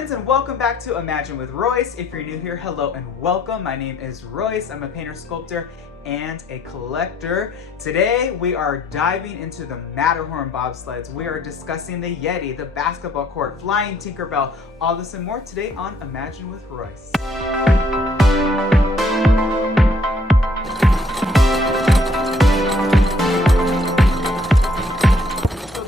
friends, and welcome back to Imagine with Royce. If you're new here, hello and welcome. My name is Royce. I'm a painter, sculptor, and a collector. Today we are diving into the Matterhorn Bobsleds. We are discussing the Yeti, the basketball court, flying Tinkerbell, all this and more today on Imagine with Royce.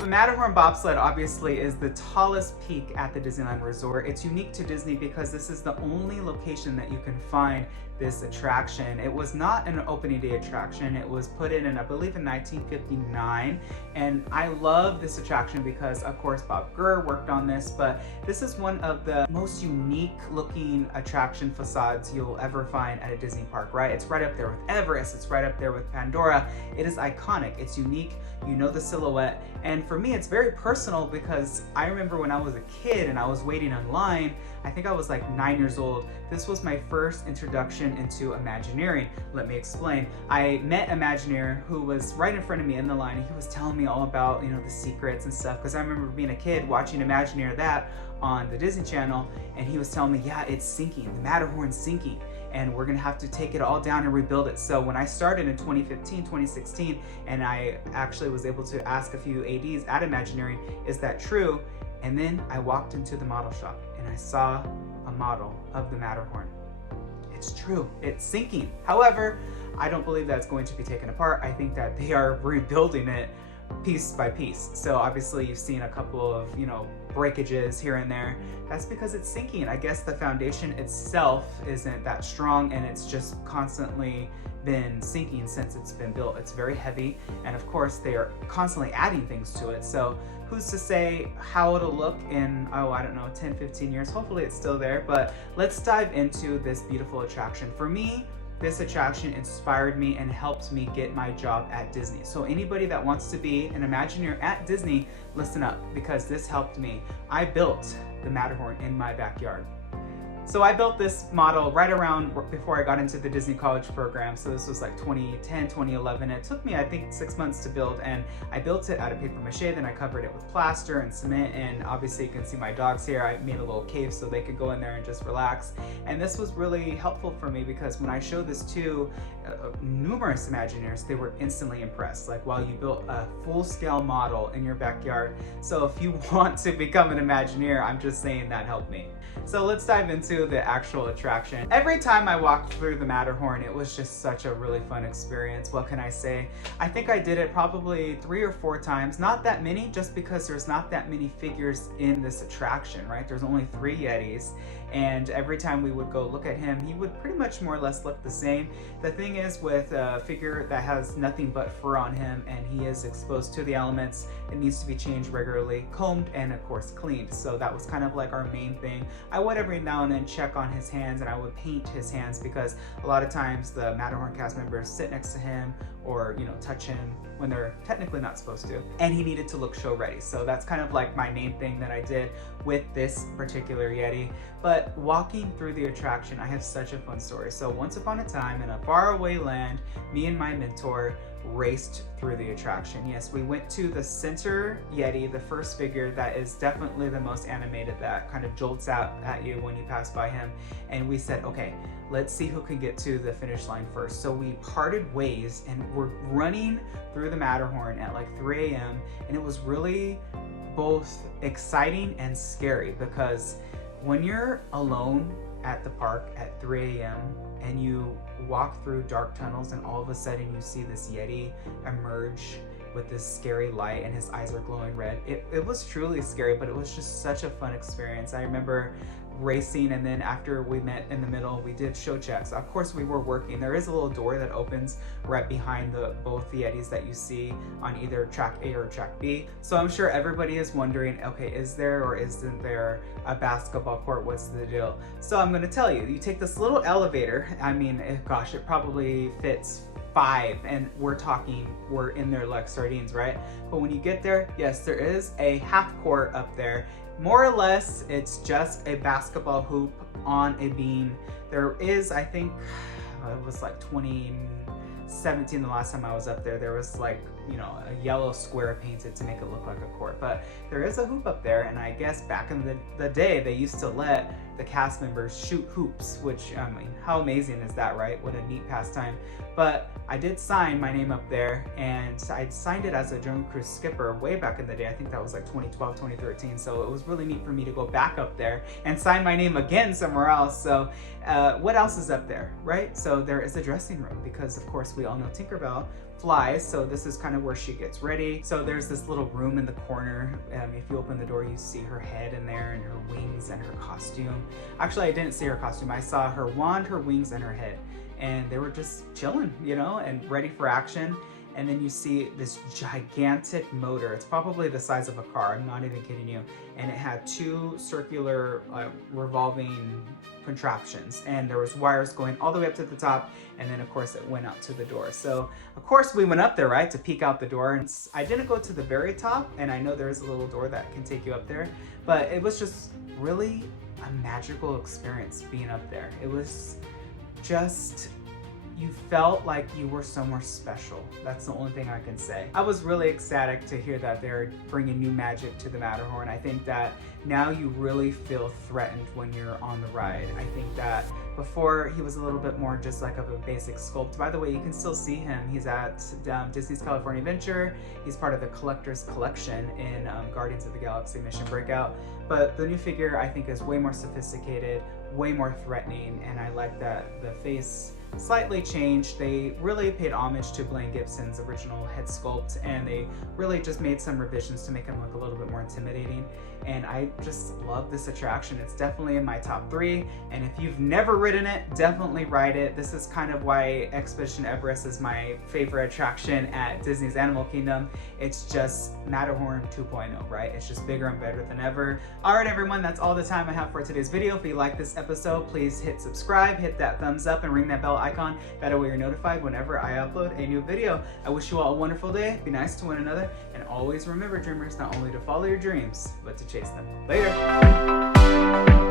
Matterhorn Bobsled obviously is the tallest peak at the Disneyland Resort. It's unique to Disney because this is the only location that you can find this attraction. It was not an opening day attraction. It was put in, I believe, in 1959. And I love this attraction because, of course, Bob Gurr worked on this, but this is one of the most unique looking attraction facades you'll ever find at a Disney park, right? It's right up there with Everest. It's right up there with Pandora. It is iconic. It's unique. You know the silhouette. And for me, it's very personal because I remember when I was a kid and I was waiting in line, I think I was like 9 years old. This was my first introduction into Imagineering. Let me explain. I met Imagineer who was right in front of me in the line, and he was telling me all about, the secrets and stuff, because I remember being a kid watching Imagineer that on the Disney Channel, and he was telling me, yeah, it's sinking, the Matterhorn's sinking, and we're gonna have to take it all down and rebuild it. So when I started in 2015, 2016, and I actually was able to ask a few ADs at Imagineering, is that true? And then I walked into the model shop and I saw a model of the Matterhorn. It's true, it's sinking. However, I don't believe that's going to be taken apart. I think that they are rebuilding it piece by piece. So obviously you've seen a couple of, breakages here and there. That's because it's sinking. I guess the foundation itself isn't that strong, and it's just constantly been sinking since it's been built. It's very heavy, and of course they are constantly adding things to it. So who's to say how it'll look in, I don't know, 10, 15 years. Hopefully it's still there, but let's dive into this beautiful attraction. For me, this attraction inspired me and helped me get my job at Disney. So anybody that wants to be an Imagineer at Disney, listen up, because this helped me. I built the Matterhorn in my backyard. So I built this model right around before I got into the Disney College program. So this was like 2010, 2011. It took me, I think, 6 months to build, and I built it out of paper mache. Then I covered it with plaster and cement, and obviously you can see my dogs here. I made a little cave so they could go in there and just relax. And this was really helpful for me because when I showed this to numerous Imagineers, they were instantly impressed. Like, wow, you built a full-scale model in your backyard. So if you want to become an Imagineer, I'm just saying that helped me. So let's dive into the actual attraction. Every time I walked through the Matterhorn, it was just such a really fun experience. What can I say? I think I did it probably 3 or 4 times. Not that many, just because there's not that many figures in this attraction, right? There's only 3 Yetis, and every time we would go look at him, he would pretty much more or less look the same. The thing is, with a figure that has nothing but fur on him and he is exposed to the elements, it needs to be changed regularly, combed, and of course cleaned. So that was kind of like our main thing. I would every now and then check on his hands, and I would paint his hands because a lot of times the Matterhorn cast members sit next to him or touch him when they're technically not supposed to, and he needed to look show ready. So that's kind of like my main thing that I did with this particular Yeti. But walking through the attraction, I have such a fun story. So once upon a time in a faraway land, me and my mentor raced through the attraction. Yes, we went to the center Yeti, the first figure that is definitely the most animated, that kind of jolts out at you when you pass by him. And we said, okay, let's see who can get to the finish line first. So we parted ways and we're running through the Matterhorn at like 3 a.m. And it was really both exciting and scary because when you're alone at the park at 3 a.m. and you walk through dark tunnels and all of a sudden you see this Yeti emerge with this scary light and his eyes are glowing red. It was truly scary, but it was just such a fun experience. I remember racing, and then after we met in the middle, we did show checks. Of course, we were working. There is a little door that opens right behind both the Yetis that you see on either track A or track B. So I'm sure everybody is wondering, okay, is there or isn't there a basketball court? What's the deal? So I'm gonna tell you, you take this little elevator. I mean, gosh, it probably fits 5, and we're in there like sardines, right? But when you get there, yes, there is a half court up there. More or less, it's just a basketball hoop on a beam. There is, I think, it was like 2017 the last time I was up there. There was like you know, a yellow square painted to make it look like a court. But there is a hoop up there, and I guess back in the day, they used to let the cast members shoot hoops, which, I mean, how amazing is that, right? What a neat pastime. But I did sign my name up there, and I signed it as a Jungle Cruise skipper way back in the day. I think that was like 2012, 2013. So it was really neat for me to go back up there and sign my name again somewhere else. So what else is up there, right? So there is a dressing room, because of course we all know Tinkerbell flies, so this is kind of where she gets ready. So there's this little room in the corner. If you open the door, you see her head in there and her wings and her costume. Actually, I didn't see her costume. I saw her wand, her wings, and her head, and they were just chilling, you know, and ready for action. And then you see this gigantic motor. It's probably the size of a car, I'm not even kidding you. And it had two circular revolving contraptions, and there was wires going all the way up to the top, and then of course it went up to the door. So of course we went up there, right, to peek out the door. And I didn't go to the very top, and I know there is a little door that can take you up there, but it was just really a magical experience being up there. It was just, you felt like you were somewhere special. That's the only thing I can say. I was really ecstatic to hear that they're bringing new magic to the Matterhorn. I think that now you really feel threatened when you're on the ride. I think that before he was a little bit more just like of a basic sculpt. By the way, you can still see him. He's at Disney's California Adventure. He's part of the Collector's Collection in Guardians of the Galaxy Mission Breakout. But the new figure I think is way more sophisticated, way more threatening, and I like that the face slightly changed. They really paid homage to Blaine Gibson's original head sculpt, and they really just made some revisions to make him look a little bit more intimidating. And I just love this attraction. It's definitely in my top 3, and if you've never ridden it, definitely ride it. This is kind of why Expedition Everest is my favorite attraction at Disney's Animal Kingdom. It's just Matterhorn 2.0, right? It's just bigger and better than ever. All right, everyone, that's all the time I have for today's video. If you like this episode, please hit subscribe, hit that thumbs up, and ring that bell icon. That way you're notified whenever I upload a new video. I wish you all a wonderful day. Be nice to one another, and always remember, dreamers, not only to follow your dreams, but to chase them. Later.